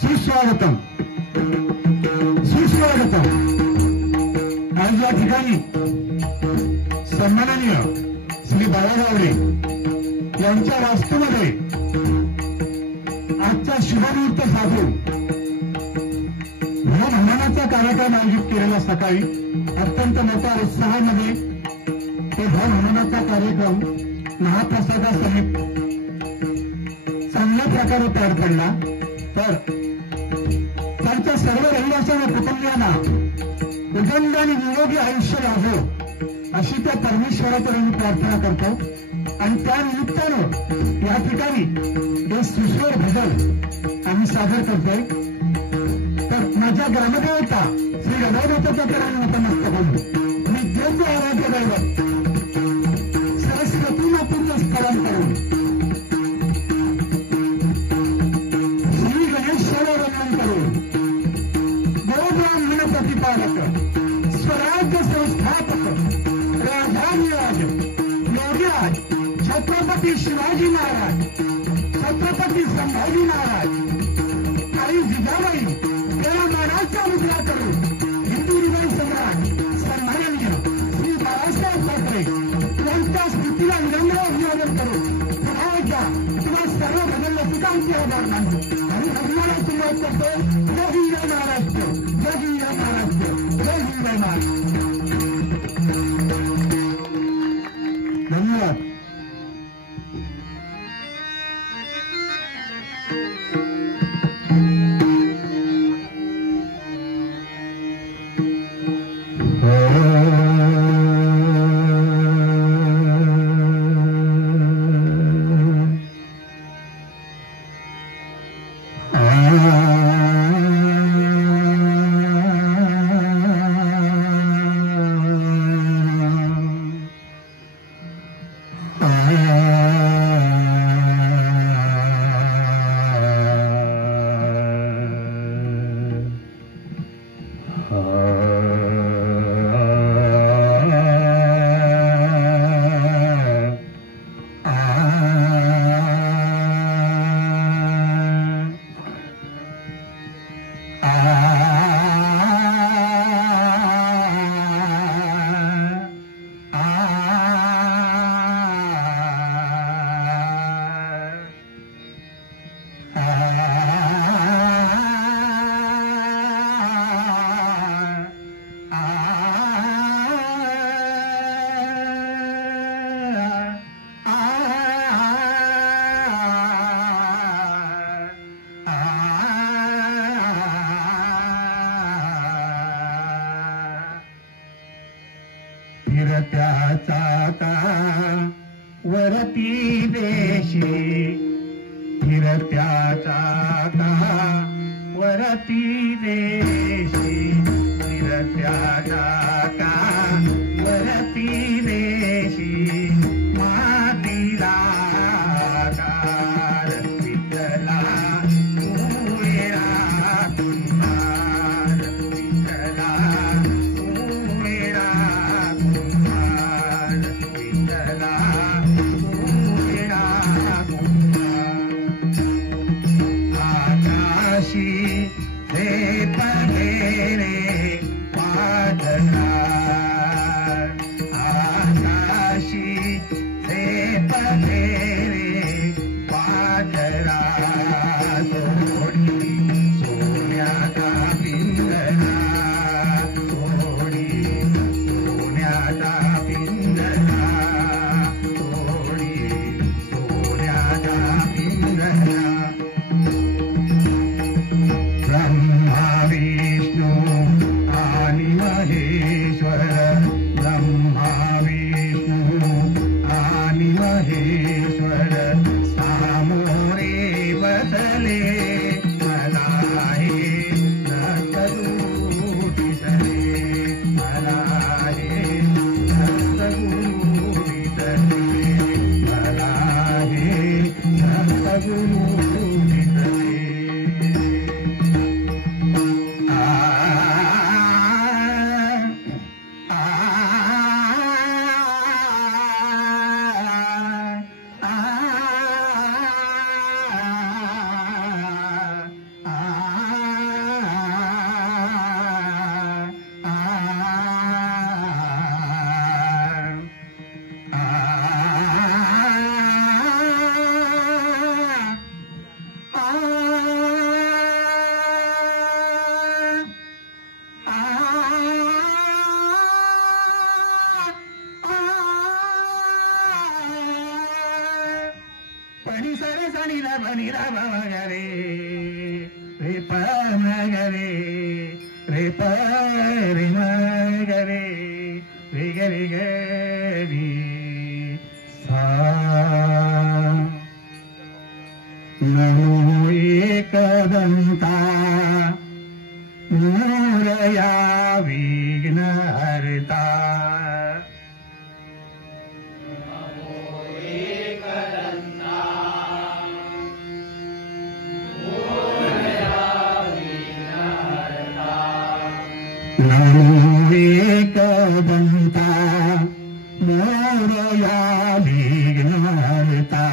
सुस्वागतम सुस्वागतम। आज या ठिकाणी सन्माननीय श्री बाळागावडे यांच्या वास्तूमध्ये आजचा शुभमुहूर्त साधून भवनहवनाचा कार्यक्रम आयोजित केलेला सकाळी अत्यंत मोठ्या उत्साहामध्ये ते भवनहवनाचा कार्यक्रम महाप्रसादासहित चांगल्या प्रकारे पार पडला। तर त्यांच्या सर्व रहिवाशांना कुटुंबियांना उदंड आणि निरोगी आयुष्य लाभो अशी त्या परमेश्वराकडे मी प्रार्थना करतो। आणि त्या निमित्तानं या ठिकाणी हे सुस्वर भजन आम्ही सादर करतोय। तर माझ्या ग्रामदेवता श्री रघुनाथाच्या चरणी नतमस्तक होऊन मी देवचे आराध्य दैवत सरस्वती मातेचं स्मरण करून श्री गणेशाला वंदन करून गोब्राह्मण प्रतिपादक स्वराज्य संस्थापक राजाधिराज योगीराज छत्रपती शिवाजी महाराज छत्रपती संभाजी महाराज आणि जिजाबाई या मानाच्या मुद्रा करून हिंदू हृदय सम्राट सन्माननीय श्री बाळासाहेब ठाकरे यांच्या स्मृतीला विनम्र अभिवादन करून पुन्हा एकदा तुम्हा सर्व भजन रसिकांचे आभार मानतो आणि अभिमानाची सुरुवात करतो। जय हिंद महाराष्ट्र, जय हिंद महाराष्ट्र, जय हिंद महाराष्ट्र। धन्यवाद। वरती देशी फिरत्याचा वरती देशी फिरत्याचा वरती देशी मातीला कार विठला उयरा कुमार विठला उयरा कुमार विठला हे पगेरे पाठला आकाशी हे पगेरे पाठला सोडी सोन्याचा पिंजरा सोडी सोन्याचा पिंजरा सोडी सोन्याचा पिंजरा ब्रह्मा विष्णु आणि महेश्वर ब्रह्मा विष्णु आणि महेश्वर सामोरे बसले मला हे नसगुरु दिसले मला हे नसगुरु दिसले मला हे नसगुरु नि रा ब म ग रे रे प म ग रे रे प रे म ग रे रे ग रे ग रे सा नमो एकदंता मोरया विघ्नहर्ता नमो एकदंता मोरया विघ्नहर्ता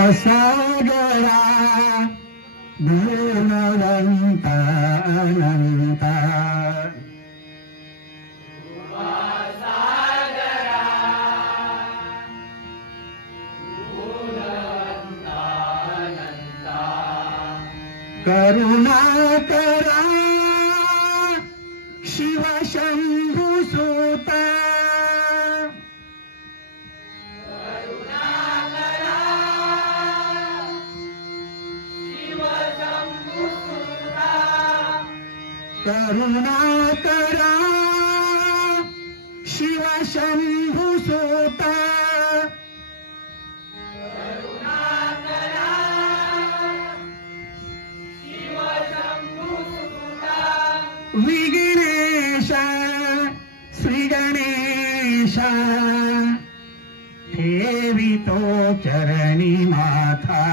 कृपासागरा गुणवंत अनंत करुणाकरा शिव शंभु सुता करुणाकरा शिव शंभु सुता विघ्नेश श्री गणेश ठेवितो चरणी माथा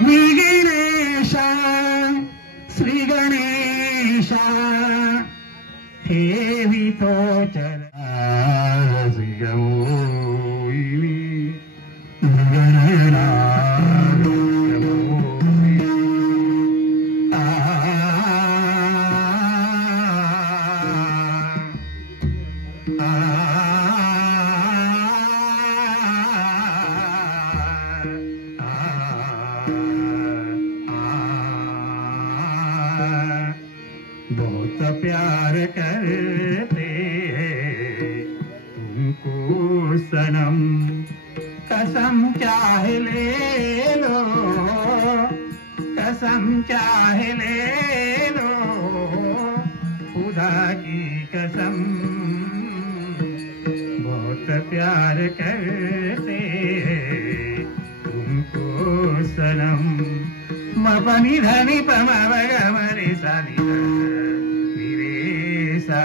विघ्नेश श्री गणेश ठेवितो चरणी बहुत प्यार करते हैं तुमको सनम कसम चाहे ले लो कसम चाहे ले लो खुदा की कसम बहुत प्यार करते हैं तुमको सनम म पनि धनी पम ग म रे सा नि ध नि रे सा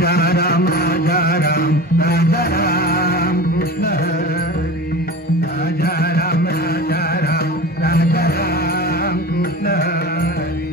राम राजा राम कृष्ण हरी राजा राम राजा राम कृष्ण हरी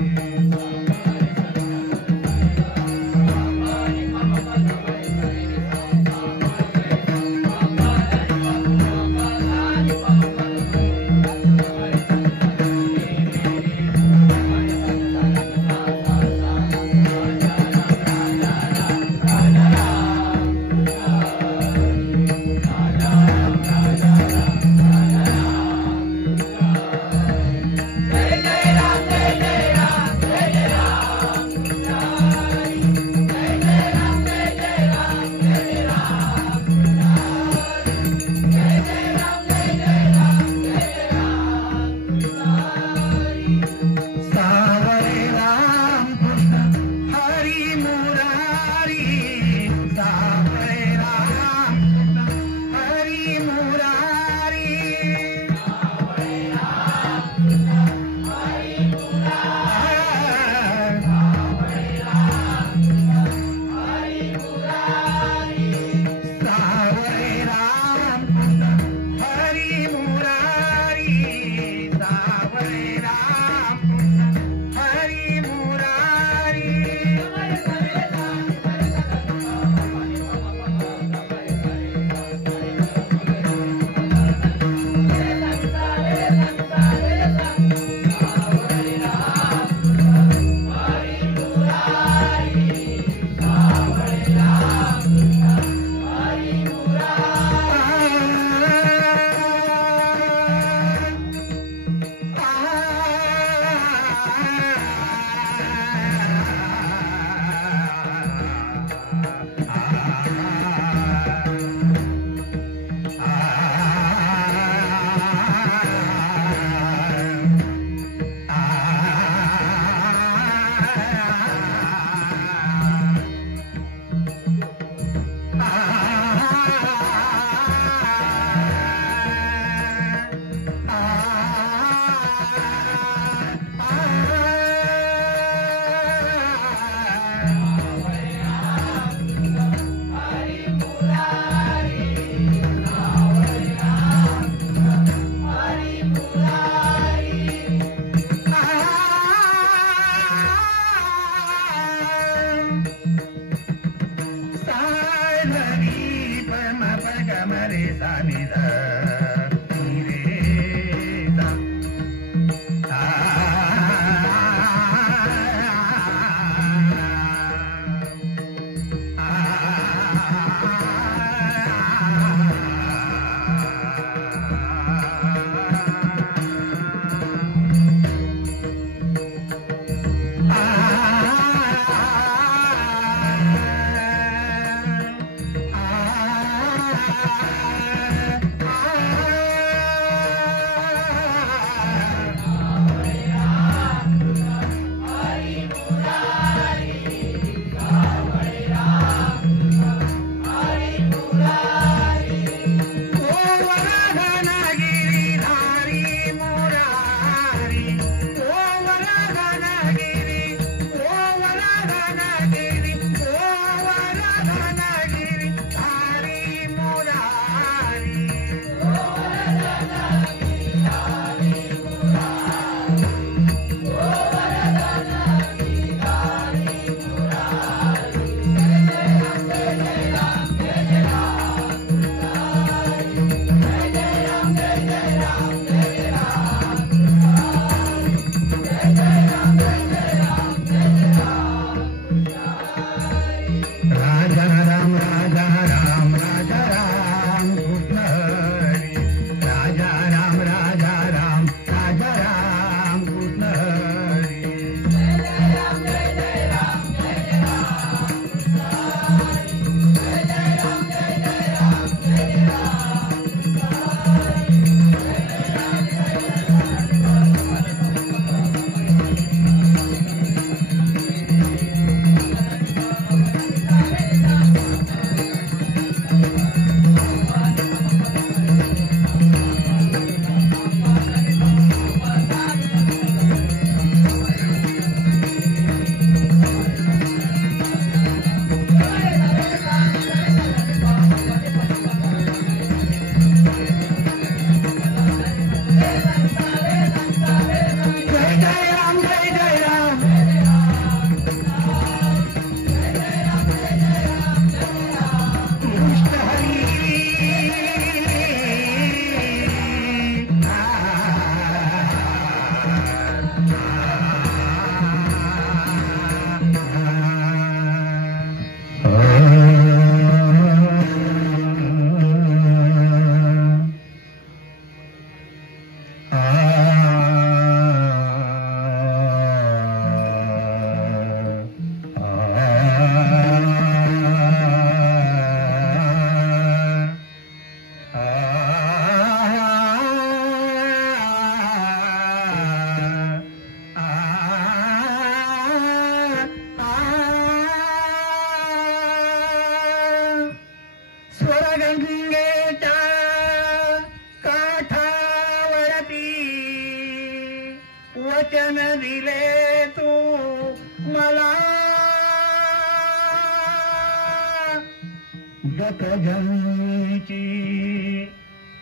गतजंची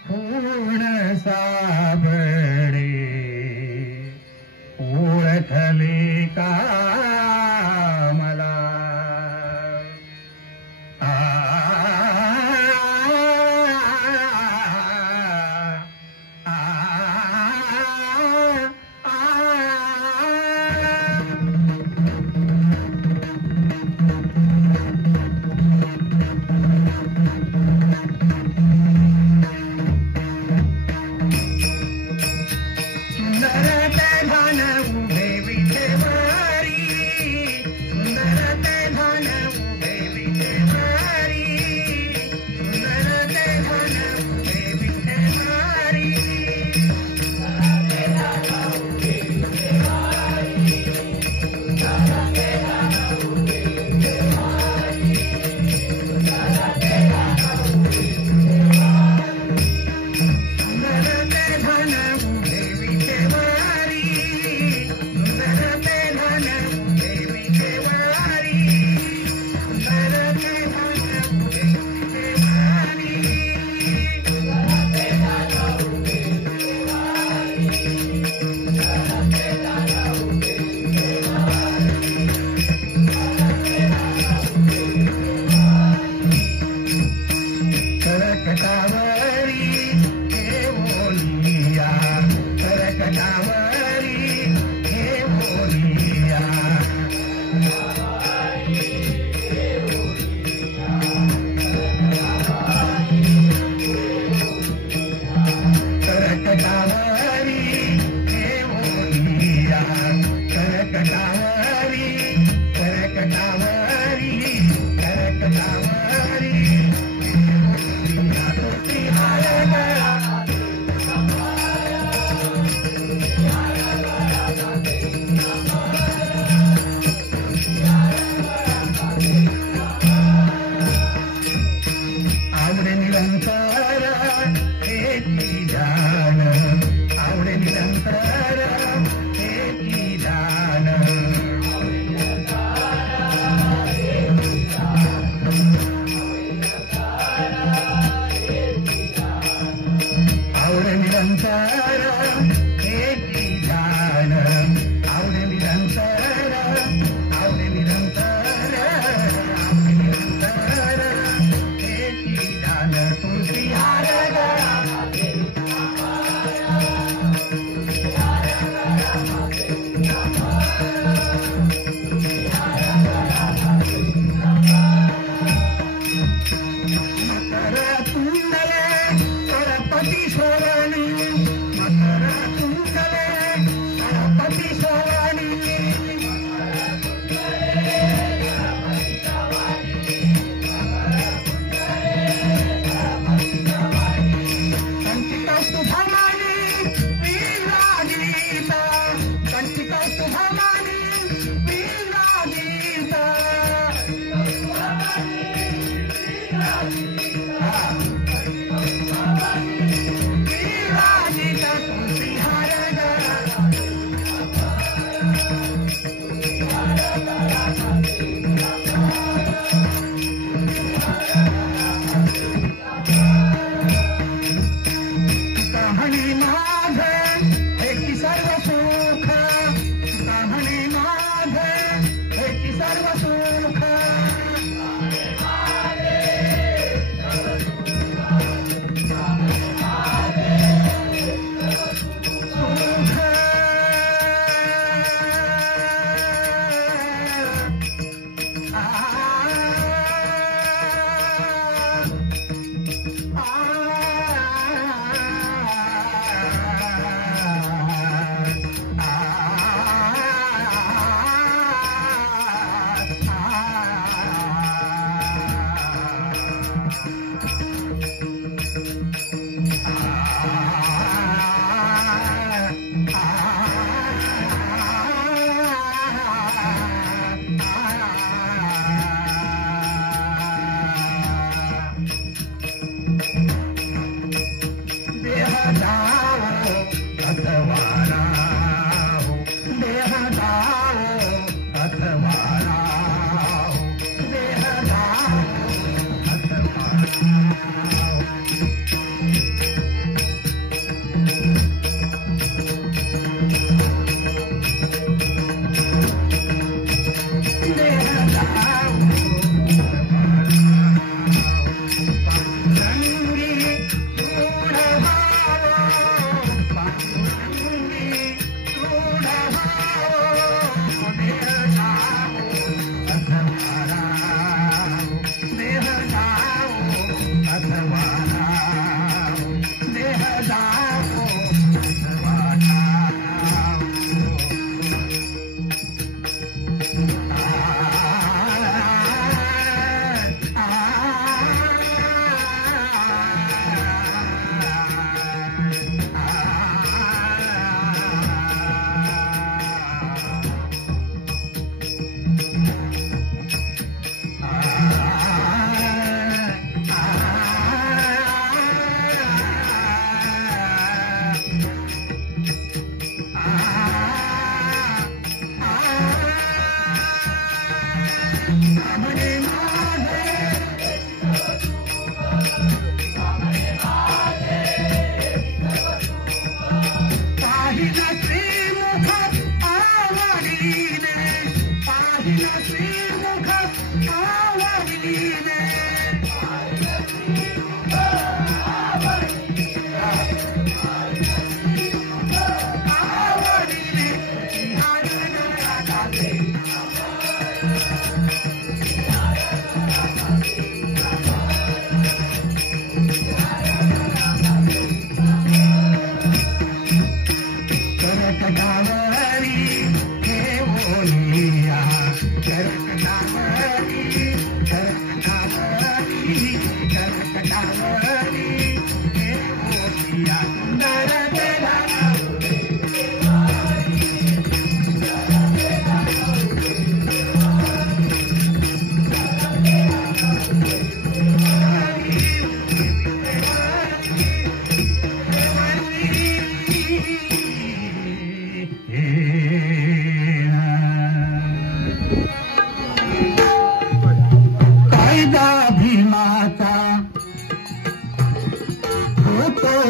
पूर्ण साबळे ओळखले का मला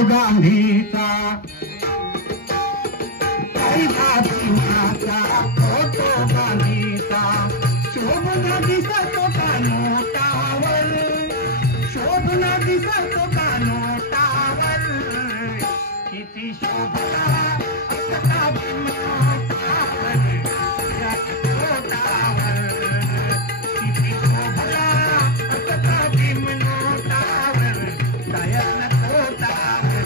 गांधीचा फोटो गांधीचा शोभना दिसतो का नोटावर, शोभना दिसतो का नोटावर, किती शोभना असता नोटावर, नोटावर किती शोभना असता नोटावर, दयान नोटावर.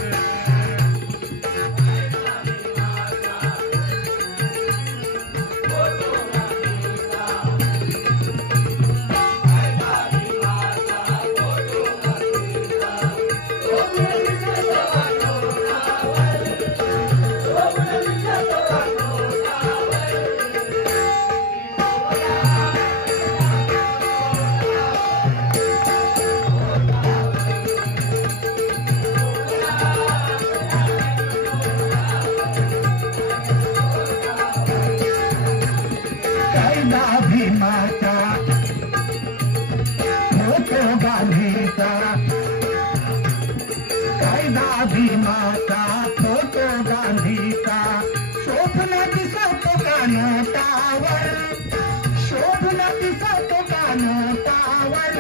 भीमाचा फोटो गांधीचा, कायदा भीमाचा फोटो गांधीचा, शोभना दिसतो का नोटावर, शोभना दिसतो का नोटावर.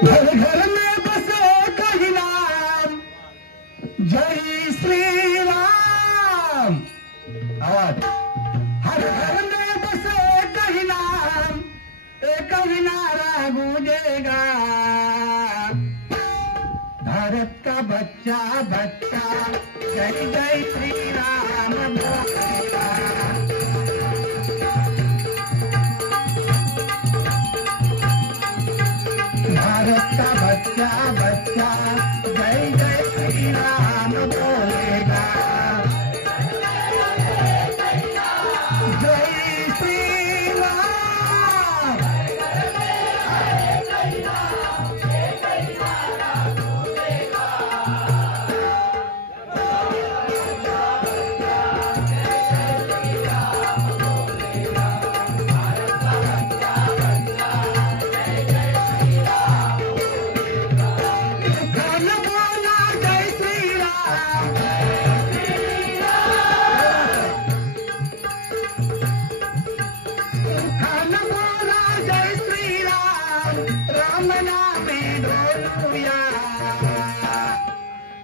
घर घर में बसे कही नाम, जय श्री राम. आवाज. हर घर में बसे कही नाम, एक ही नारा गूंजेगा, भारत का बच्चा बच्चा जय जय श्री राम बोलेगा. भारत का बच्चा बच्चा जय जय श्री राम बोलेगा. जय श्री राम.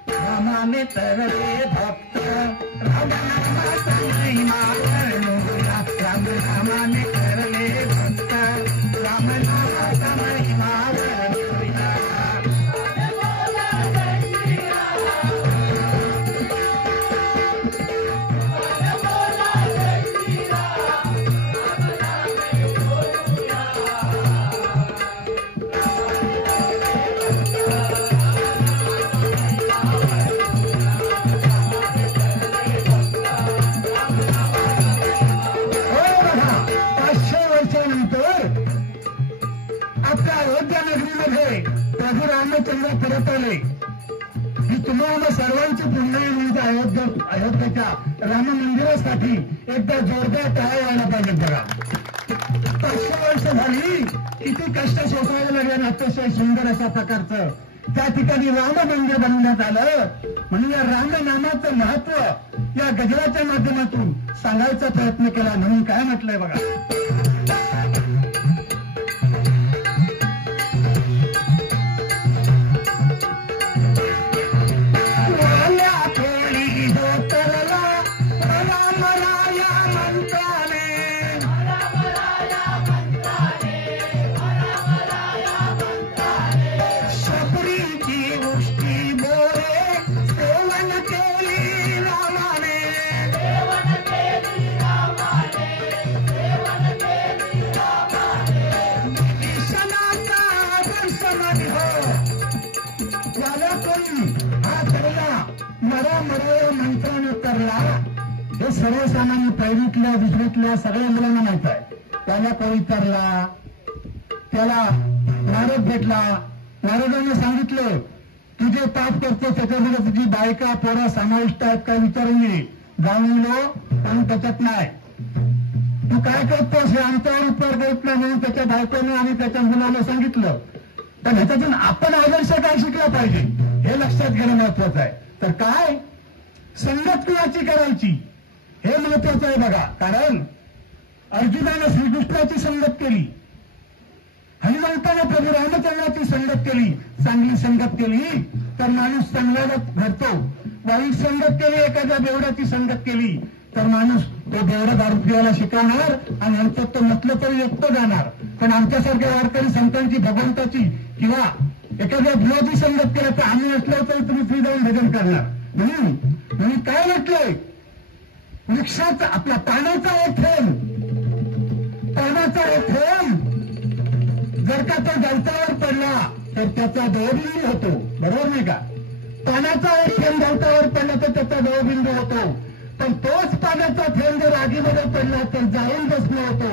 रामाने तरले भक्त राम नामाचा महिमा वर्णूया, राम रामाने तरले भक्त राम नामाचा महिमा वर्णूया. तुम्हाला सर्वांची पुण्य म्हणजे अयोध्येच्या राम मंदिरासाठी एकदा जोरदार टाळ्या व्हायला पाहिजेत बघा. 500 वर्ष झाली, किती कष्ट सोसायला लागले आणि अतिशय सुंदर अशा प्रकारचं त्या ठिकाणी राम मंदिर बनवण्यात आलं. म्हणून या रामनामाचं महत्व या गजराच्या माध्यमातून सांगायचा प्रयत्न केला. म्हणून काय म्हटलंय बघा, हे सर्वसामान्य पहिलीतल्या दुसरीतल्या सगळ्या मुलांना माहित आहे. त्याला कोळी तरला, त्याला नारद भेटला. नारदांना सांगितलं तुझे पाप करतो त्याच्यामध्ये तुझी बायका पोरा समाविष्ट आहेत काय विचारून घे. जाऊन गेलो पण त्याच्यात नाही. तू काय करतोस हे आमच्यावर उत्तर देत नाही म्हणून त्याच्या बायकोने आणि त्याच्या मुलाला सांगितलं. पण ह्याच्यातून आपण आदर्श काय शिकला पाहिजे हे लक्षात घेणं महत्वाचं आहे. तर काय संगत कुणाची करायची हे महत्वाचं आहे बघा. कारण अर्जुनानं श्रीकृष्णाची संगत केली, हनुमंतानं प्रभू रामचंद्राची संगत केली. चांगली संगत केली तर माणूस चांगला घडतो. वाईट संगत केली, एखाद्या बेवड्याची संगत केली तर माणूस तो बेवडा दारू पिवायला शिकवणार आणि नंतर तो म्हटलं तरी एकटं जाणार. पण आमच्यासारख्या वारकरी संतांची भगवंताची किंवा एखाद्या देवाची संगत केलं तर आम्ही असलो तरी तुम्ही फ्री जाऊन भजन करणार. म्हणून काय म्हटलंय, वृक्षाचा आपला पाण्याचा एक थेंब जर का तो गवतावर पडला तर त्याचा दवबिंदू होतो. बरोबर नाही का? पाण्याचा एक थेंब गवतावर पडला तर त्याचा दवबिंदू होतो. पण तोच पाण्याचा थेंब जर आगीमध्ये पडला तर जाळून बसला होतो.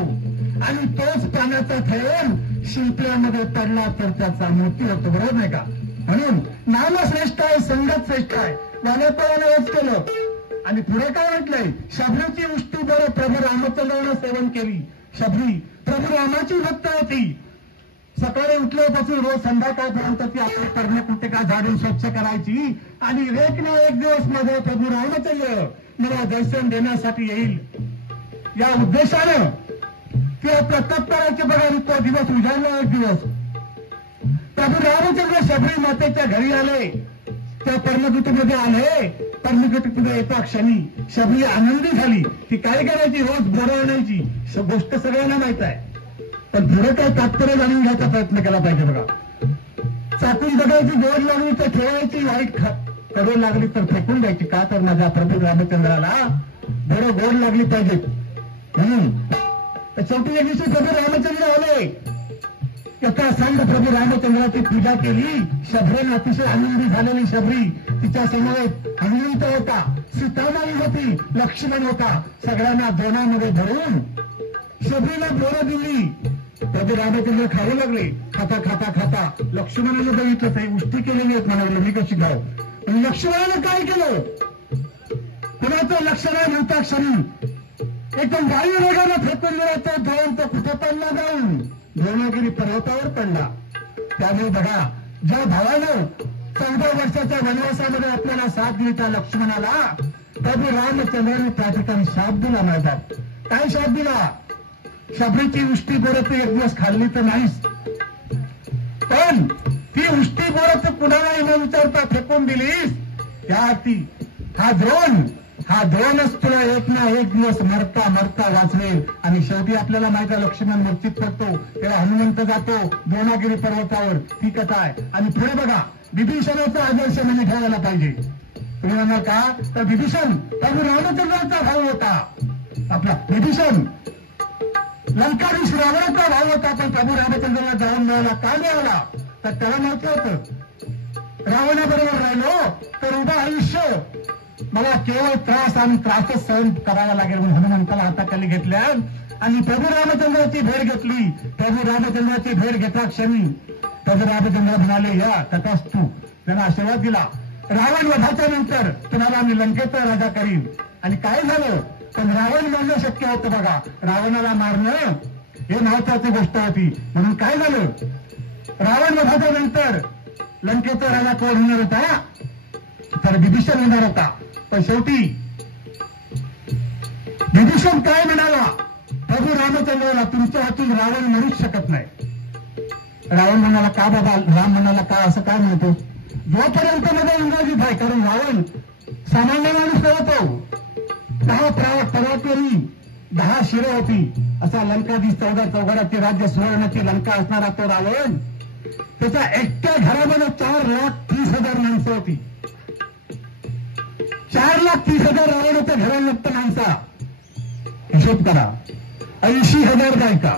आणि तोच पाण्याचा थेंब शिंपल्यामध्ये पडला तर त्याचा मृत्यू होतो. बरोबर नाही का? म्हणून नाम श्रेष्ठ आहे, संगत श्रेष्ठ आहे. वानेपराने हेच केलं. आणि पुढे काय म्हटलंय, शबरीची उष्टी बरं प्रभू रामचंद्रानं सेवन केली. शबरी प्रभू रामाची भक्त होती. सकाळी उठल्यापासून रोज संध्याकाळपर्यंत ती आपले करणे कुठे का झाडून स्वच्छ करायची. आणि एक ना एक दिवस मध्ये प्रभू रामचंद्र मला दर्शन देण्यासाठी येईल या उद्देशानं ती आपला तप करायचे बघा. तो दिवस उजाडला. एक दिवस प्रभू रामचंद्र शबरी मातेच्या घरी आले, त्या पर्णकुटीमध्ये आले. पर्णकुटीमध्ये येता क्षणी शबरी आनंदी झाली. ती काय करायची, रोज बोरं आणायची. गोष्ट सगळ्यांना माहित आहे. पण पुढे काय तात्पर्य जाणून घ्यायचा प्रयत्न केला पाहिजे बघा. चाकून बघायची, गोड लागली तर ठेवायची, वाईट कडू लागली तर फेकून द्यायची. का तर माझ्या प्रभू रामचंद्राला बरं गोड लागली पाहिजे म्हणून. तर शेवटी एक दिवशी प्रभू रामचंद्र आले. एका सांग प्रभू रामचंद्राची पूजा केली. शबरीने अतिशय आनंदी झालेली शबरी, तिच्या समोर हनुमंत होता, सीतामाई होती, लक्ष्मण होता. सगळ्यांना दोनामध्ये धरून शबरीला बोरं दिली. प्रभू रामचंद्र खाऊ लागले. खाता खाता खाता लक्ष्मणाने बघितलं ते उष्टी केलेली आहेत म्हणाले, मी कशी खाऊ. आणि लक्ष्मणाने काय केलं, कुणाचं लक्ष नाही म्हणता क्षणी एकदम वायू वेगानं फेकून दिला. तो ड्रोन तो कुठे पडला, जाऊन द्रोणागिरी पर्वतावर पडला. त्यामुळे बघा, ज्या भावानं 14 वर्षाच्या वनवासामध्ये आपल्याला साथ दिली त्या लक्ष्मणाला प्रभू रामचंद्राने त्या ठिकाणी शाप दिला. माहितात काय शाप दिला, शबरीची उष्टी बोरं तू एक दिवस खाल्ली तर नाहीस, पण ती उष्टी बोरं तू कुणालाही न विचारता फेकून दिलीस. त्याआधी हा द्रोणच तुला एक ना एक दिवस मरता मरता वाचवेल. आणि शेवटी आपल्याला माहिती आहे लक्ष्मण मूर्तीत पडतो तेव्हा हनुमंत जातो द्रोणागिरी पर्वतावर. ती कथा आहे. आणि पुढे बघा, विभीषणाचा आदर्श म्हणजे घ्यायला पाहिजे. तुम्ही म्हणाल का, तर विभीषण प्रभू रामचंद्राचा भाऊ होता. आपला विभीषण लंकाधीश रावणाचा भाऊ होता. पण प्रभू रामचंद्राला जाऊन मिळाला. का मिळाला, तर त्याला माहिती होतं रावणाबरोबर राहिलो तर उभं आयुष्य मला केवळ त्रास आणि त्रासच सहन करावा लागेल. म्हणून हनुमंताला हाताखाली घेतल्या आणि प्रभू रामचंद्राची भेट घेतली. प्रभू रामचंद्राची भेट घेता क्षणी प्रभू रामचंद्र म्हणाले, या तथास्तु, त्यांना आशीर्वाद दिला. रावण वधाच्या नंतर तुम्हाला मी लंकेचा राजा करीन. आणि काय झालं, पण रावण मारणं शक्य होतं बघा. रावणाला मारणं हे महत्वाची गोष्ट होती. म्हणून काय झालं, रावण वधाच्या नंतर लंकेचा राजा कोण होणार होता, तर विभीषण होणार होता. पण शेवटी विभीषण काय म्हणाला, प्रभू रामचंद्राला तुमच्या हातून रावण म्हणूच शकत नाही. रावण म्हणाला का बाबा, राम म्हणाला का असं काय म्हणतो, जोपर्यंत माझा इंग्रजीत आहे. कारण रावण सामान्य माणूस नव्हतो. 10 पराक्रमी 10 शिरं होती असा लंकाधीश 14 चौघडाचे राज्य सुवर्णाची लंका असणारा तो रावण, त्याच्या एकट्या घरामध्ये 4,30,000 माणसं होती. 4,30,000 रावणाच्या घरामध्ये माणसा, हिशोब करा. 80,000 बायका,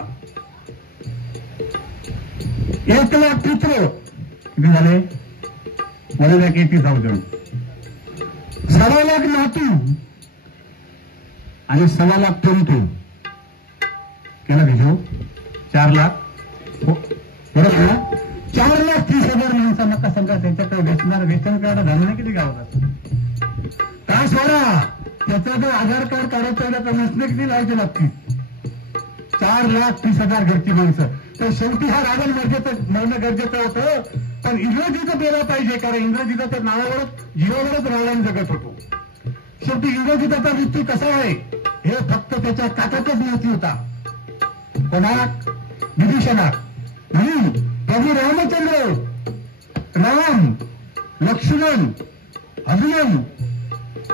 1,00,000 पुत्र, किती झाले, 1,80,000. 1,00,000 नातू आणि 1,00,000 टोमटू केला हिशोब. 4,00,000 बरोबर ना. 4,30,000 माणसांना का सांगा, त्यांच्याकडे रेशन कार्ड घालणं किती गावात असतं का सोडा, त्याचं जर आधार कार्ड काढायचं तर नसणे किती लावायचे लागतील. 4,30,000 घरची माणसं. तर शेवटी हा रावण मरणं गरजेचं होतं. पण इंग्रजीचं पेरा पाहिजे, कारण इंग्रजीचं तर नावावरच जीवावरच रावण जगत होतो. शेवटी इंग्रजीचा मृत्यू कसा आहे हे फक्त त्याच्या काकातच माहिती होता. कोणाक, विभीषणाक. म्हणून प्रभू रामचंद्र, राम, लक्ष्मण, हनुमान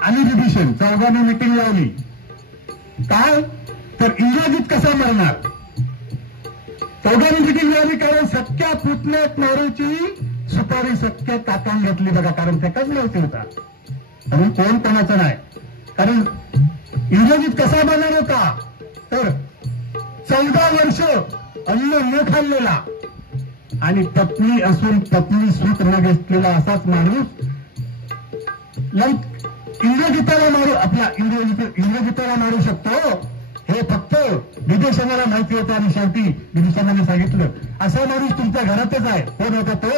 आणि विभीषण चौघांनी मिटिंग लावली. काय, तर इंग्रजीत कसा मरणार. चौघांनी मिटिंग लावली, कारण सख्या पुतण्यात मारूची सुपारी सख्या काकान घेतली बघा, कारण त्याचाच माहिती होता. म्हणून कोण कोणाचं नाही. कारण इंग्रजीत कसा मरणार होता, तर 14 वर्ष अन्न न खाल्लेला आणि पत्नी असून पत्नी सूत न घेतलेला असाच माणूस इंग्रजीताला मारू, आपल्या इंग्रजीताला मारू शकतो हे फक्त विभीषणाला माहिती होतं. आणि शेवटी विभीषणाने सांगितलं असा माणूस तुमच्या घरातच आहे. कोण होता तो,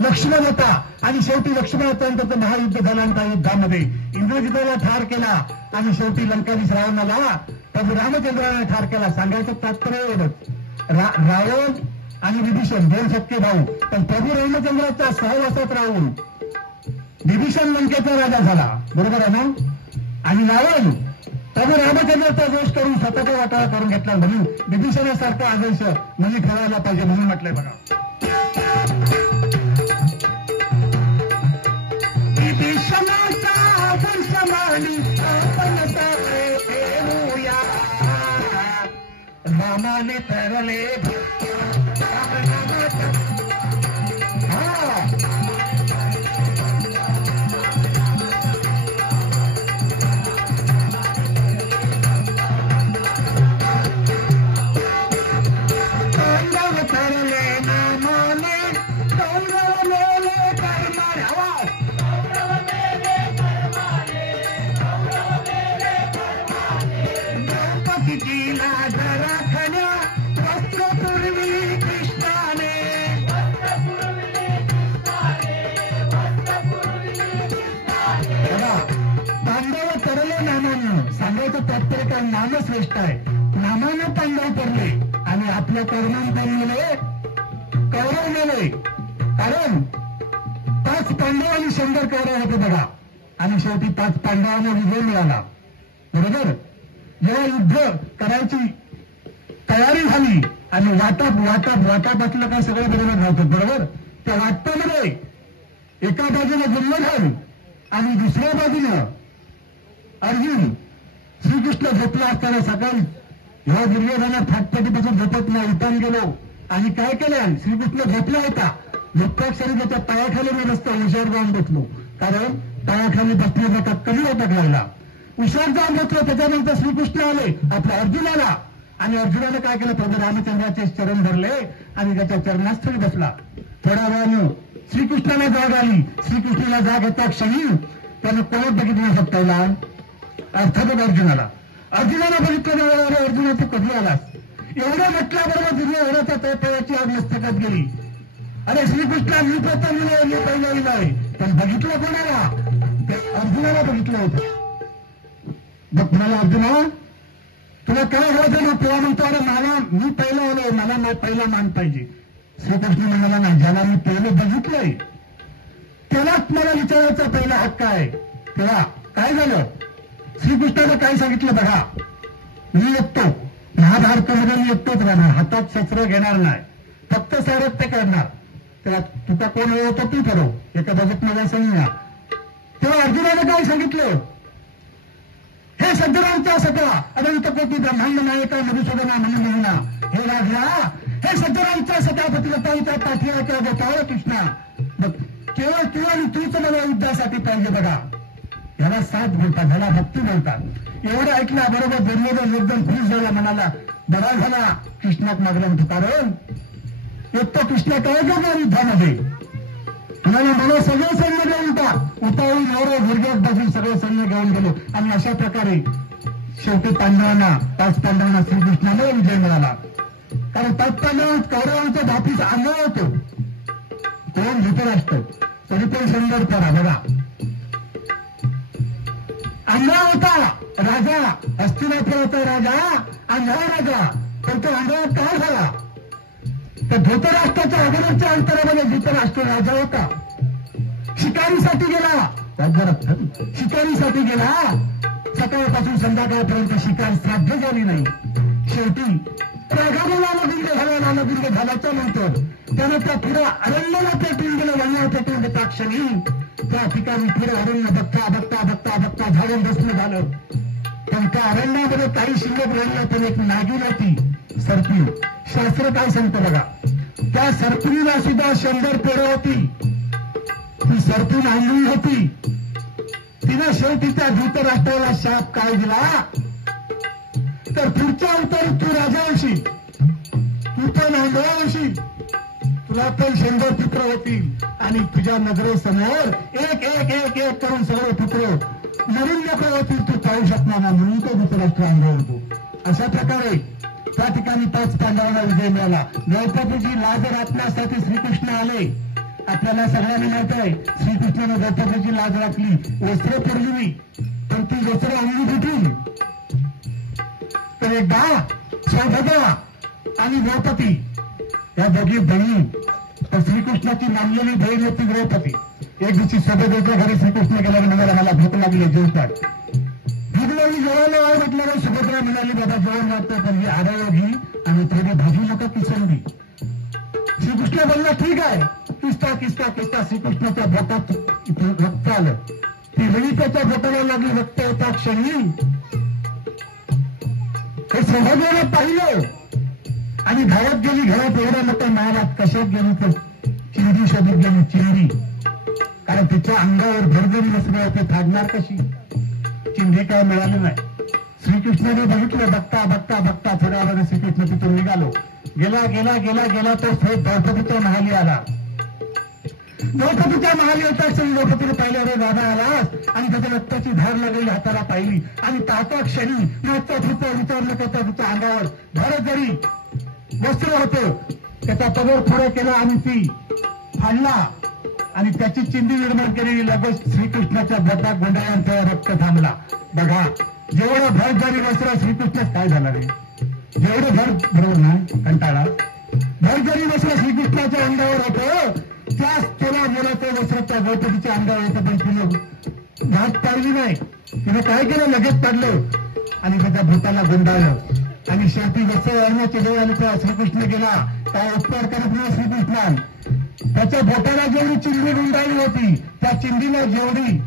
लक्ष्मण होता. आणि शेवटी लक्ष्मणाचं त्याचं महायुद्ध झालं आणि त्या युद्धामध्ये इंद्रजिताला ठार केला. आणि शेवटी लंकाधीश रावणाला प्रभू रामचंद्राने ठार केला. सांगायचं तात्पर्य एवढंच, रावण आणि विभीषण 2 सख्खे भाऊ. पण प्रभू रामचंद्राच्या सहवासात राहून विभीषण लंकेचा राजा झाला, बरोबर आहे ना. आणि रावण प्रभू रामचंद्राचा दोष करून स्वतःचा वाटाळा करून घेतला. म्हणून विभीषणासारखा आदर्श म्हणजे ठेवायला पाहिजे. म्हणून म्हटलंय बघा, विभीषणाचा आदर्श मानी आपण सारे ठेवूया. रामाने ठरले नाम श्रेष्ठ आहे. नामानं पांडव पडले आणि आपल्या कर्मांतरले कौरव नेले. कारण 5 पांडव आणि 100 कौरव होते बघा. आणि शेवटी 5 पांडवांना विजय मिळाला, बरोबर. जेव्हा युद्ध करायची तयारी झाली आणि वाटापातलं काय सगळं बरोबर नव्हतं, बरोबर. त्या वाटामध्ये एका बाजूने दुर्योधन आणि दुसऱ्या बाजूनं अर्जुन. श्रीकृष्ण झोपला असताना सकाळी ह्या दुर्योधना फाटपटीपासून झोपत नाही, उठान गेलो आणि काय केलं, श्रीकृष्ण झोपला होता. झोपताक्षणी त्याच्या पायाखाली मी बसतो, हुशार जाऊन बसलो. कारण पायाखाली बसण्याचा कमी होता लागला. हुशार जाऊन बसलो. त्याच्यानंतर श्रीकृष्ण आले आपल्या अर्जुनाला. आणि अर्जुनाने काय केलं, प्रभू रामचंद्राचे चरण धरले आणि त्याच्या चरणास्थळी बसला. थोड्या वेळानं श्रीकृष्णाला जाग आली. श्रीकृष्णाला जाग येता क्षणी त्यानं कोणात बघितलं सप्ताहला, अर्थातच अर्जुनाला बघितलं. अर्जुना तू कधी आलास, एवढं म्हटल्याबरोबर दुर्योधनाच्या तळपायाची आग मस्तकात गेली. अरे श्रीकृष्णा, मी प्रथम मी पहिला आहे, पण बघितलं कोणाला? ते अर्जुनाला बघितलं होतं. बघ म्हणाला, अर्जुना तुला काय हवं ना? तेव्हा म्हणतो, अरे मला मी पहिलं आलोय, मला पहिला मान पाहिजे. श्रीकृष्ण म्हणाला, नाही, ज्याला मी पहिलं बघितलंय त्यालाच मला विचारायचा पहिला हक्क आहे. तेव्हा काय झालं? श्रीकृष्णानं काय सांगितलं बघा, मी येतो महाभारतामध्ये, मी येतोच राहणार, हातात शस्त्र घेणार नाही, फक्त सारथ्य करणार. तेव्हा तुका कोण होतो तू ठरव, एका बाजूत माझ्या सैन्य. तेव्हा अर्जुनानं काय सांगितलं? हे सज्जनांचा सखा अनंत कोटी ब्रह्मांड नायका मधुसूदना म्हणून हे राजा, हे सज्जनांचा सखा पतिव्रतांचा पाठीराचा गोपाळ कृष्णा, केवळ तू आणि तूच मला युद्धासाठी पाहिजे. बघा, याला साथ बोलतात, ह्याला भक्ती बोलतात. एवढं ऐकल्या बरोबर दुर्योधन एकदम खुश झाला, म्हणाला, बरा झाला कृष्णात मागला होतो, कारण एक तर कृष्ण काय करणार युद्धामध्ये. म्हणाला, मला सगळं सैन्य घेऊन टाक. उतावळी नवरं गुडघ्यात बसून सगळं सैन्य घेऊन गेलो. आणि अशा प्रकारे शेवटी पांडवांना, 5 पांडवांना श्रीकृष्णाला विजय मिळाला. कारण 5 पांडव कौरवांच्या धापीस आंधळ होतो. कोण? धृतराष्ट्र. तरी पण सुंदर पडा बघा, आंधळा होता राजा, हस्तिनापुर होता राजा, आंधळा राजा. पण तो आंधळा काय झाला? तर धृतराष्ट्राच्या अगोदरच्या अंतरामध्ये धृतराष्ट्र राजा होता. शिकारीसाठी गेला, शिकारीसाठी गेला, सकाळपासून संध्याकाळपर्यंत शिकार साध्य झाली नाही. शेवटी रागाने लालगुंड झाल्याच्या नंतर त्यानं त्या पुढे अरण्याला पेटून गेलं. वनाला पेटून देता क्षणी त्या ठिकाणी पुढे अरण्य बघता बघता बघता बघता झाडून बसणं झालं. पण त्या अरण्यामध्ये काही शिल्लक राहिलं, पण एक नागिन होती, सर्पी. शास्त्र काय सांगतं बघा, त्या सर्पीला सुद्धा 100 पेढं होती. ती सर्पी नांगली होती. तिनं शेवटी त्या धृतराष्ट्राला शाप काय दिला, तर पुढच्या अवतारीत तू राजा होशील, तू पण आंधळा होशील, तुला पण 100 पुत्र होतील, आणि तुझ्या नजरेसमोर एक एक एक एक करून सगळे पुत्र मरून नको होतील, तू पाहू शकणार ना. म्हणून तो धृतराष्ट्र आंधळा होतो. अशा प्रकारे त्या ठिकाणी 5 पांडवांना विजय मिळाला. द्रौपदीची लाज राखण्यासाठी श्रीकृष्ण आले. आपल्याला सगळ्यांना माहित आहे, श्रीकृष्णाने द्रौपदीची लाज राखली, वस्त्र पुरली, पण ती वस्त्र अंगी फुटून. तर एकदा सौभद्रा आणि द्रौपदी या दोघी बहिणी, तर श्रीकृष्णाची नामलेली बहीण होती द्रौपदी. एक दिवशी सुभद्रेच्या घरी श्रीकृष्ण गेला, म्हणाला, मला भूक लागली, जेवतात. भूक लागली, जेवायला वाय म्हटल्यावर सुभद्रा म्हणाली, बाबा जेवण वाटतं, पण ही आढळ घी आणि थोडी भाजी नका किसंडी. श्रीकृष्ण बोलला, ठीक आहे. किस्ता किस्ता किस्ता श्रीकृष्णाच्या बोटात रक्त आलं. ती वेळी त्याच्या बोटाला लागली, रक्त येता क्षणी हे सौभाग्याला पाहिलं आणि धावत गेली घरात. एवढ्या मोठ्या महालात कशात गेली, तर चिंदी शोधत गेली, चिंदी. कारण तिच्या अंगावर भरभरी वस्त्र होते, फाडणार कशी? चिंदी काय मिळाली नाही. श्रीकृष्णाने बघितलं, बघता बघता बघता थोड्या वेळाने श्रीकृष्ण तिथून निघालो. गेला गेला गेला गेला तो द्रौपदीच्या महाली आला. द्रौपदीच्या महाली येतात द्रौपदीने पाहिलं, अरे दादा आलास, आणि त्याच्या रक्ताची धार लागलेली हाताला पाहिली. आणि तात्या क्षणी मागचा धुतो विचारलं करता तिच्या अंगावर भरजरी वस्त्र होतं, त्याचा पदर पुढे केला आणि ती फाडला आणि त्याची चिंदी निर्माण केलेली. लगेच श्रीकृष्णाच्या बोटात गोंधळांचा रक्त थांबला. बघा, जेवढं भरजरी वस्त्र श्रीकृष्ण काय झालं रे, जेवढं भर बरोबर ना कंटाळा, भरजरी वस्त्र श्रीकृष्णाच्या अंगावर होतं, त्याच त्याला बोलायचं वस्त्र त्या द्रौपदीच्या अंगावर होतं. पण तिनं भात पाडली नाही. तिनं काय केलं, लगेच पडलं आणि त्याच्या भूताला गुंडाळलं. आणि शेवटी वस्त्र वाढण्याचे वेळ आली तेव्हा श्रीकृष्ण गेला. काय उपकार करत नाही श्रीकृष्ण. त्याच्या बोटाला जेवढी चिंदी गुंडाळली होती, त्या चिंदीला जेवढी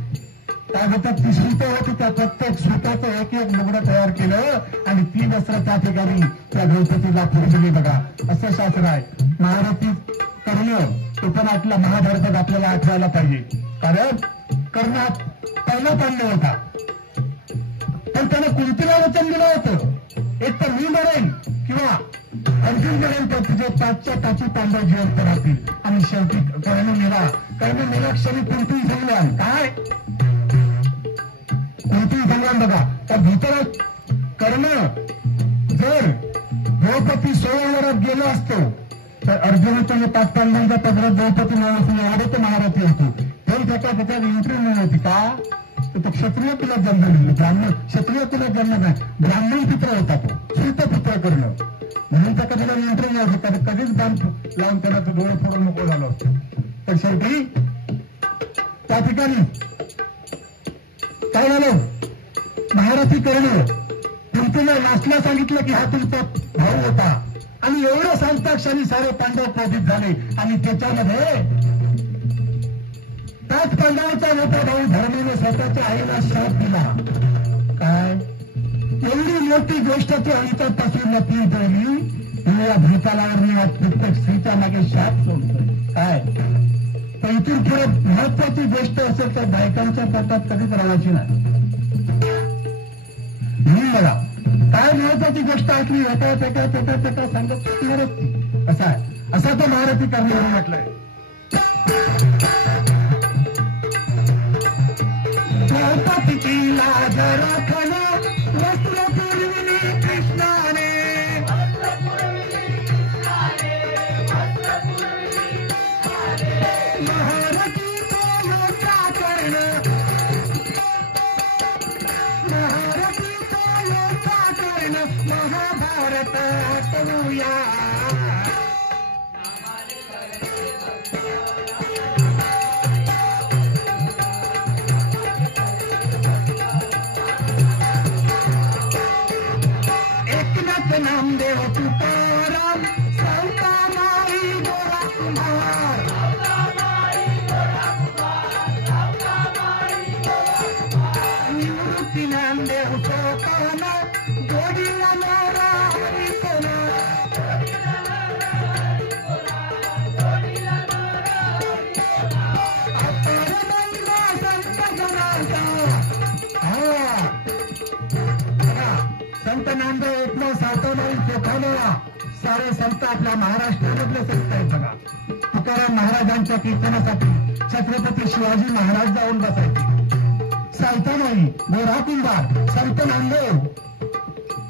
काय होतात ती सुतं होती, त्या प्रत्येक सुताचं एक एक लुगडं तयार केलं आणि ती वस्त्र त्या ठिकाणी त्या द्रौपदीला पुरवली. बघा, असं शास्त्र आहे. महारथी कर्ण, तो पण आपल्या महाभारतात आपल्याला आठवायला पाहिजे. कारण कर्णात पहिला पांडव होता, पण त्यानं कुंतीला वचन दिलं होतं, एक तर मी मरेन किंवा अर्जुन मरेन, तर तुझे 5च्या 5 पांडव जिवंत राहतील. आणि शेवटी कर्ण मेला क्षणी कुंती संग्राम. काय कुंती संग्राम बघा. तर धृतराष्ट्र कर्ण जर द्रौपदी स्वयंवरात गेलो असतो तर अर्जुनाच्या 5 पांडवांच्या पदरात द्रौपदी नावाची आडत महारथी होती. ते त्याच्यात एंट्री मिळली होती का? तो क्षत्रिय तुला जन्म दिली, ब्राह्मण क्षत्रिय तुला जन्म नाही, ब्राह्मण पुत्र होता तो, सूत पुत्र करणं म्हणून त्या कधीला एंट्री नाही होती. कधीच बांध लावून त्याला तो डोळे फोडून मोकळ झालं होतं. पण शेवटी त्या ठिकाणी काय झालं? महारथी करणं तुमचं नाचला सांगितलं की हा तुमचा भाऊ होता आणि एवढं सांगता क्षणी सारे पांडव क्रोधित झाले आणि त्याच्यामध्ये त्याच पांडवाचा मोठा भाऊ धर्माने स्वतःच्या आईला शाप दिला. काय एवढी मोठी गोष्ट तो अंतरपासून लपली ठेवली या भूतालावर मी आज प्रत्येक स्त्रीच्या मागे शाप सोडतोय. काय पण इथून पुढे महत्वाची गोष्ट असेल तर बायकांच्या पोटात कधीच राहायची नाही. म्हणून बघा काय महत्वाची गोष्ट ऐकली होता सांगत ती असा आहे. असा तो महारथी करण्यावर म्हटलंय. द्रौपदीची लाज राखणं वस्त्र पुरविली कृष्णाने, महारथीचा मोठा करणं, महारथीचा मोठा करणं महाभारत आठवूया. नामदेव तुकाराम संतामाई गोरा कुमार, निवृत्ती नामदेव सोपाना जोडीला नारा हरिकोना, अपार महिमा संत जनाचा. संत नामदेव एकनाथ सातवणारी चोखावलेला सारे संत आपल्या महाराष्ट्रामधले संत आहेत बघा. तुकाराम महाराजांच्या कीर्तनासाठी छत्रपती शिवाजी महाराज जाऊन बसायचे. सायतामाई, गोरा कुंभार, संत नामदेव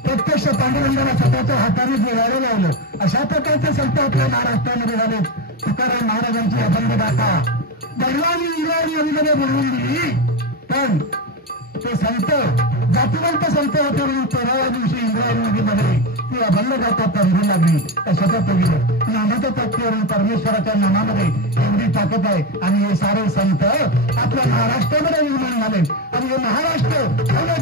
प्रत्यक्ष पांडुरंगाला स्वतःच्या हाताने जोडायला लावलं. अशा प्रकारचे संत आपल्या महाराष्ट्रामध्ये झाले. तुकाराम महाराजांची अभंगगाथा दैवानी इंग्रजी अभिनय बनवून दिली. पण ते संत जातीवंत संत होते म्हणून 13व्या दिवशी इंद्रायणी नदीमध्ये ती अभंगगाथा पडू लागली. कशाच्या पडली? नामाच्या ताकदीवरून परमेश्वराच्या नामामध्ये एवढी ताकद आहे. आणि हे सारे संत आपल्या महाराष्ट्रामध्ये निर्माण झाले. आणि हे महाराष्ट्र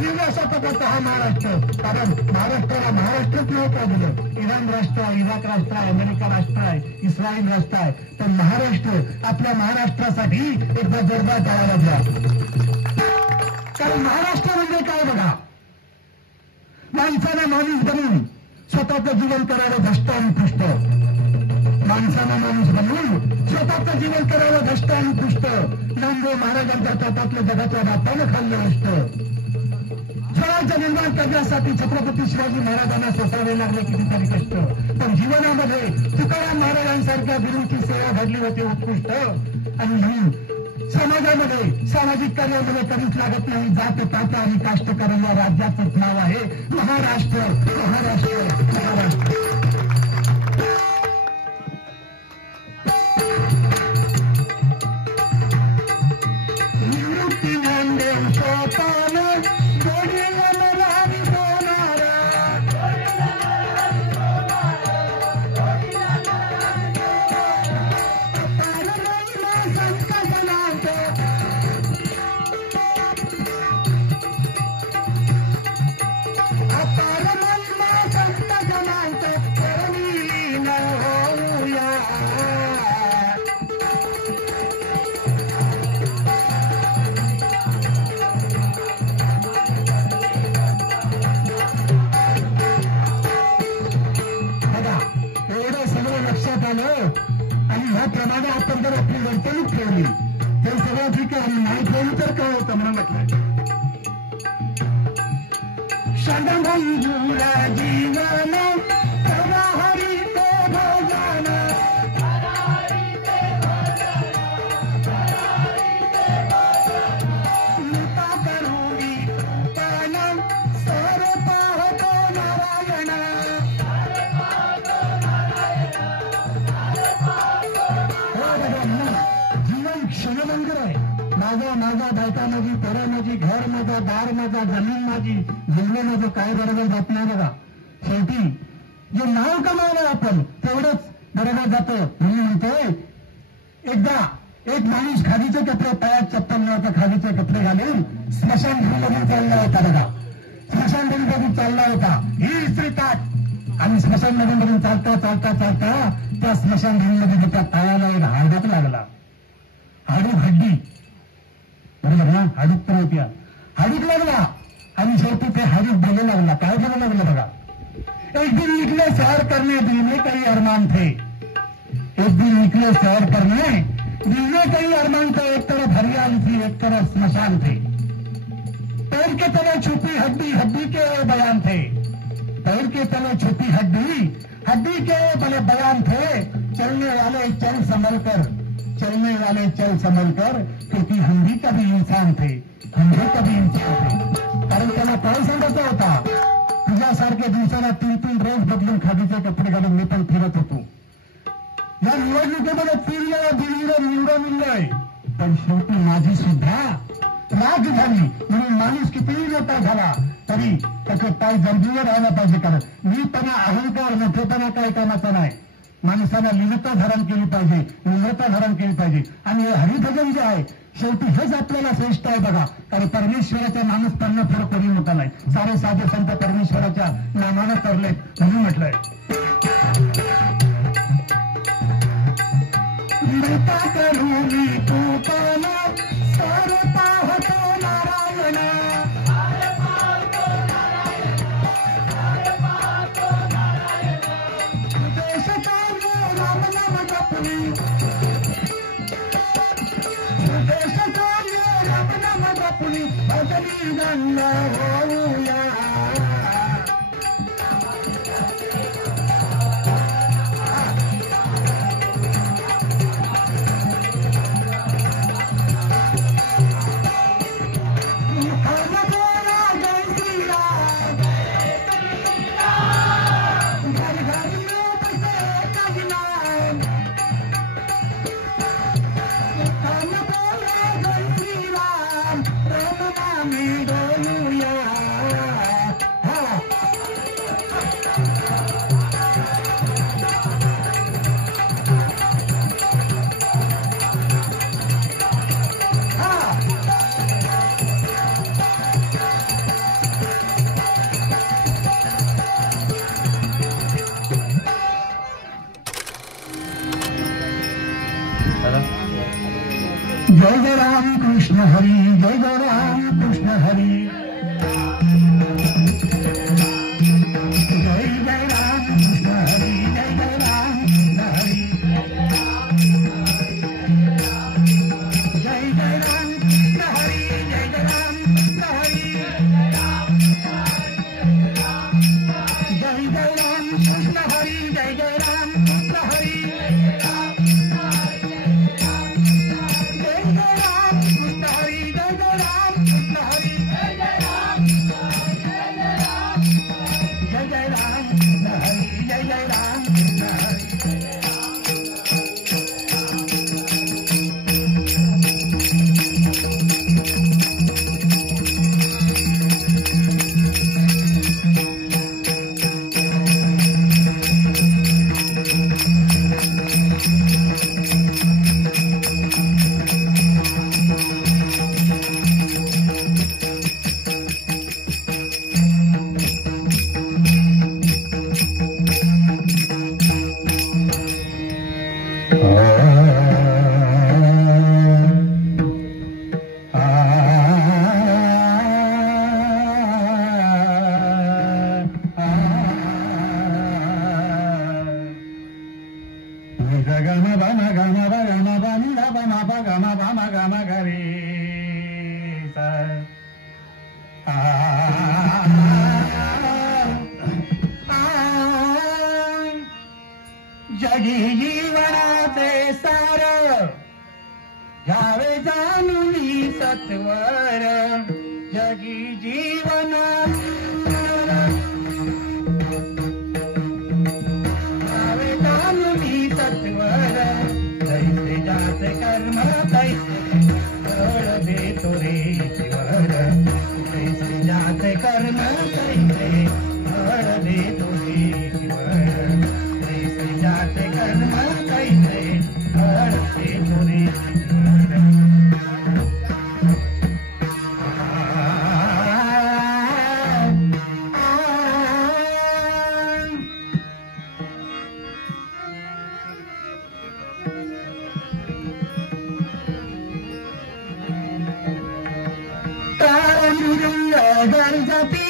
दिव्य अशा प्रकारचा हा महाराष्ट्र. कारण महाराष्ट्राला महाराष्ट्रच नाव का दिलं? इराण राष्ट्र आहे, इराक राष्ट्र आहे, अमेरिका राष्ट्र आहे, इस्रायल राष्ट्र आहे. पण महाराष्ट्र आपल्या महाराष्ट्रासाठी एकदा जोरदार करावा लागला. कारण महाराष्ट्र म्हणजे काय बघा, माणसानं माणूस बनून स्वतःचं जीवन करावं धष्ट आणि पुष्ट. माणसानं माणूस बनवून स्वतःचं जीवन करावं धष्ट आणि पुष्ट. नामदेव महाराजांच्या पोटातलं जगाच्या बापानं खाल्लं असतं. स्वराज्य निर्माण करण्यासाठी छत्रपती शिवाजी महाराजांना सोसावे लागले कितीतरी कष्ट. पण जीवनामध्ये तुकाराम महाराजांसारख्या गुरूंची सेवा घडली होती उत्कृष्ट. आणि म्हणून समाजामध्ये सामाजिक कार्यामध्ये कधीच लागत नाही. जात पात आणि काष्टकरी या राज्याचंच नाव आहे महाराष्ट्र. महाराष्ट्र महाराष्ट्र निवृत्ती नामदेव सोपान जोडीला मलारी सोनारा, अपार महिमा संत जनाचा, अपार महिमा संत जनाचा करणी न होऊया. आणि ह्याप्रमाणे आपण जर आपली वर्तणूक ठेवली तर सगळं ठीक आहे. आणि नाही ठेवली तर काय होतं म्हणून म्हटलं षडमंजूर जीवन सदा हरी ते भोजन, नृता करूनी कृपण सर पाहतो नारायण, माझा, बायका माझी, पोरं माझी, घर माझा, दार माझा, जमीन माझी, जिल्हे माझं काय बरोबर जात नाही बघा. शेवटी जे नाव कमावलं आपण तेवढंच बरोबर जातं. म्हणून म्हणतोय एकदा एक माणूस खादीचे कपडे, पायात चप्पल नव्हतं, खादीचे कपडे घालून स्मशानभूमीमध्ये चालला होता बघा. स्मशानभूमीमध्ये चालला होता ही स्त्री ताट, आणि स्मशानभूमीमधून चालता चालता चालता त्या स्मशानभूमीमध्ये त्याच्या पायाला एक हाडूक लागला. हाडूक हड्डी बरोबर ना, हाडूक तर होत्या, हाडूक लागला आणि शेवटी ते हाडूक बोलू लागला. काय बोलू लागलं बघा. एक दिन निकले सैर करने दिल में कई अरमान थे, एक दिन निकले सैर करने दिल में कई अरमान थे, एक तरफ हरियाली थी एक तरफ स्मशान थे, पैर के तले छुपी हड्डी हड्डी के बयान थे, पैर के तले छुपी हड्डी हड्डी के बड़े बयान थे, चलने वाले चल संभल कर, चलने वाले चल संभल कर, क्योंकि हम भी कभी इंसान थे, हम भी कभी इंसान थे. कारण त्याला काय सांगायचा होता, तुझ्यासारखे दिवसाला 3-3 ड्रेस बदलून खादीचे कपडे घालून मी पण फिरत होतो. या निवडणुकीमध्ये 3 वेळा दिल्लीला निवडून मिळलोय, पण शेवटी माझी सुद्धा राग झाली. म्हणून माणूस कितीही मोठा झाला तरी त्याचे पाय जमिनीवर राहायला पाहिजे. कारण मीपणा, अहंकार, मोठेपणा काही कामाचा नाही. माणसानं लीनता धारण केली पाहिजे, निम्रता धारण केली पाहिजे. आणि हे हरिभजन जे आहे शेवटी हेच आपल्याला श्रेष्ठ आहे बघा. कारण परमेश्वराच्या माणूस त्यांना फरक कोणी मोठा नाही. सारे साधे संत परमेश्वराच्या नामानं तरले. म्हणून म्हटलंय नृता करू मी तू पाना, सार पाहतो नारायण, देश कार्य राम नाम जपणी, देश कार्य राम नाम जपणी, भजनी गंग होऊया. जय जय राम कृष्ण हरी, जय जय राम कृष्ण हरी, जय जय राम कृष्ण हरी, जय जय राम कृष्ण हरी, जय जय राम कृष्ण हरी, जय जय राम कृष्ण हरी, जय जय राम कृष्ण हरी, जय जय राम कृष्ण हरी, जगी जीवनाते सार घ्यावे जाणून सत्वर, जगी जीवनात घ्यावे जाणून सत्वर, तैसे जात कर्म तैसे फळ देत ईश्वर कैसे जाते कर्म कैसे फल दे तुझे ईश्वर कैसे जाते कर्म कैसे फल दे तुझे ईश्वर गणपती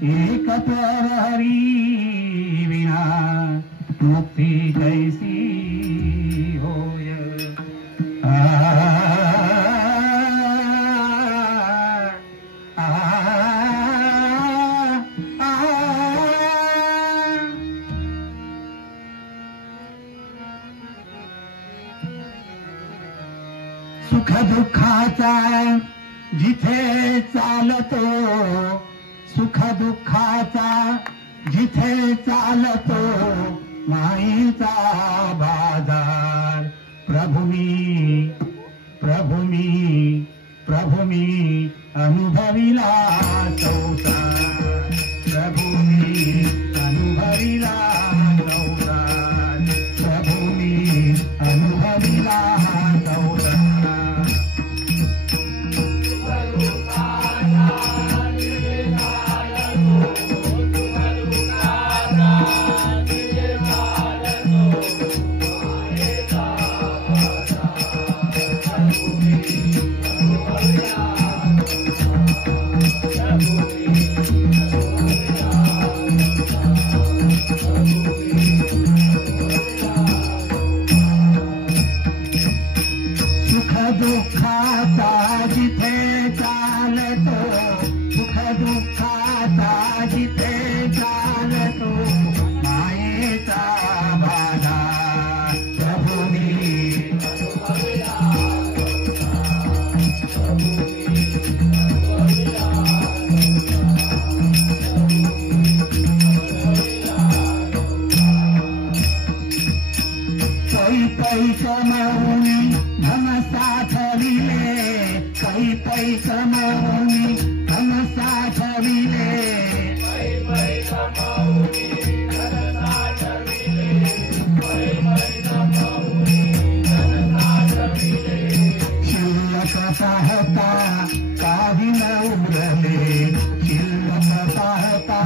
एक प्रहरी विना मुक्ति कैसी होय। सुख दुःखाचा जिथे चालतो, सुख दुःखाचा जिथे चालतो माईचा बाजार। प्रभु मी अनुभविला संसार, प्रभु मी अनुभविला संसार, प्रभु मी अनुभविला संसार। दुःखाचा जिथे चालतो, सुख दुःखाचा जिथे चालतो मायेचा बाजार। प्रभु मी पै कमावूनी धन साठविले, पै कमावूनी धन साठविले, शिल्लक पाहता काही न उरले, शिल्लक पाहता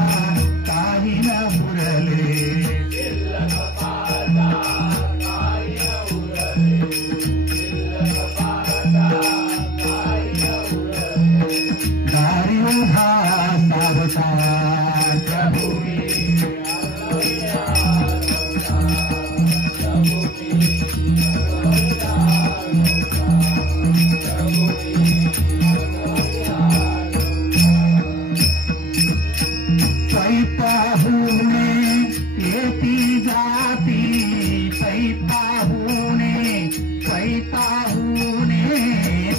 काही न उरले, दारी उभा सावकार। प्रभु मी पै पाहुणे येती जाती, पै पाहुणे, पै पाहुणे,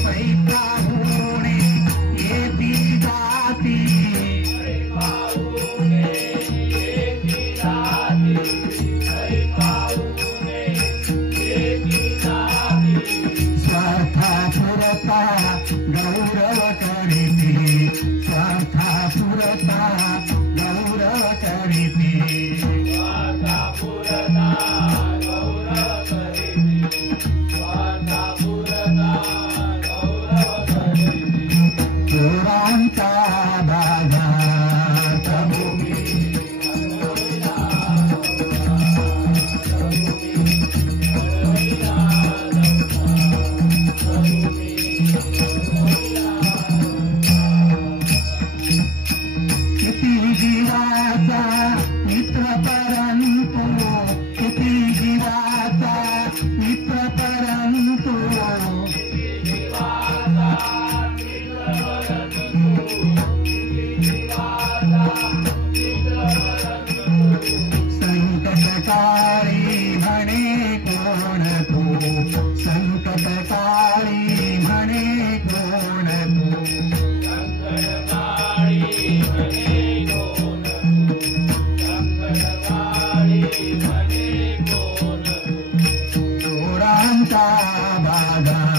पै पाहुणे येती जाती, स्वार्था पुरता गौरव करीती, स्वार्था पुरता गौरव करीती, चोरांचा बाजार। प्रभु मी किती जीवाचा मित्र परंतु, किती जीवाचा मित्र परंतु, संकटकाळी म्हणे कोण तू, संकटकाळी म्हणे कोण तू, चोरांचा बाजार।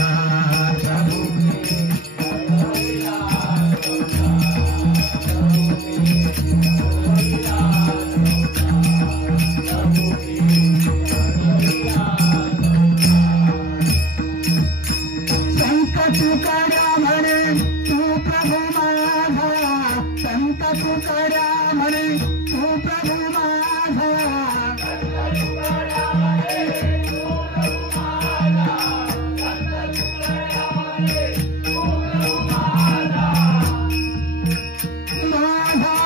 प्रभु संत तुकारा म्हणे तू प्रभु माझा, संत तुकारा म्हणे तू प्रभु माझा, माझा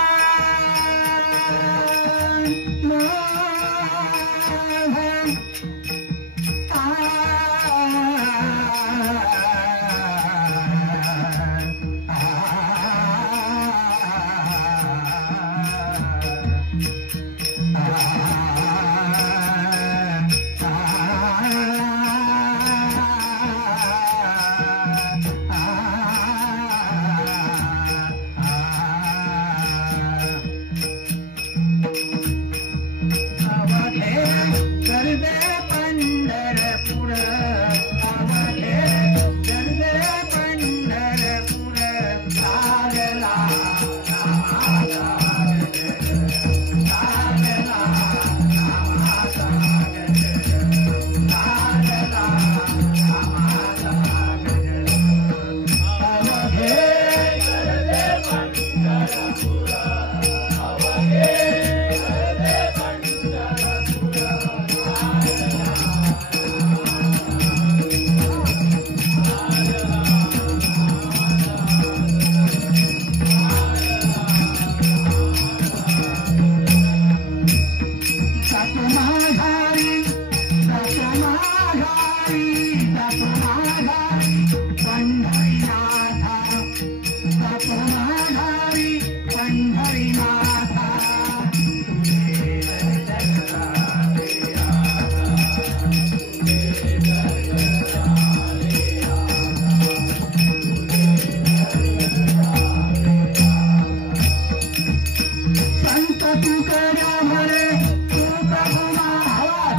तुकाराम म्हणे तू प्रभू माझा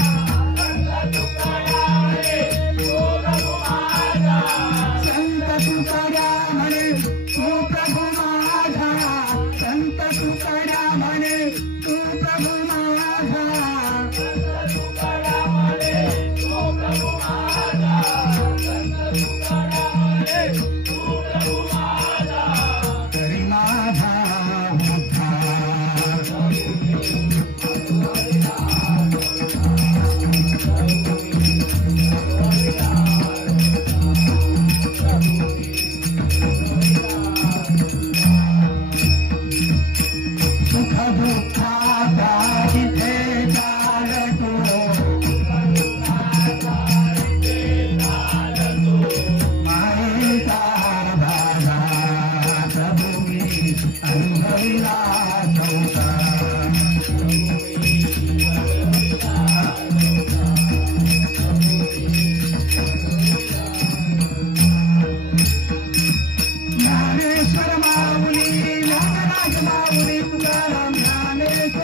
संत तुकाराम म्हणे तू प्रभू माझा संत तुकाराम म्हणे तू प्रभू माझा तरी माझा उद्धार सुख दुःखाचा जिथे चालतो मायेचा धागा प्रभू मी अनुभविला होता ज्ञानेश्वर माऊली ज्ञानराज माऊली तुकाराम ज्ञानेश्वर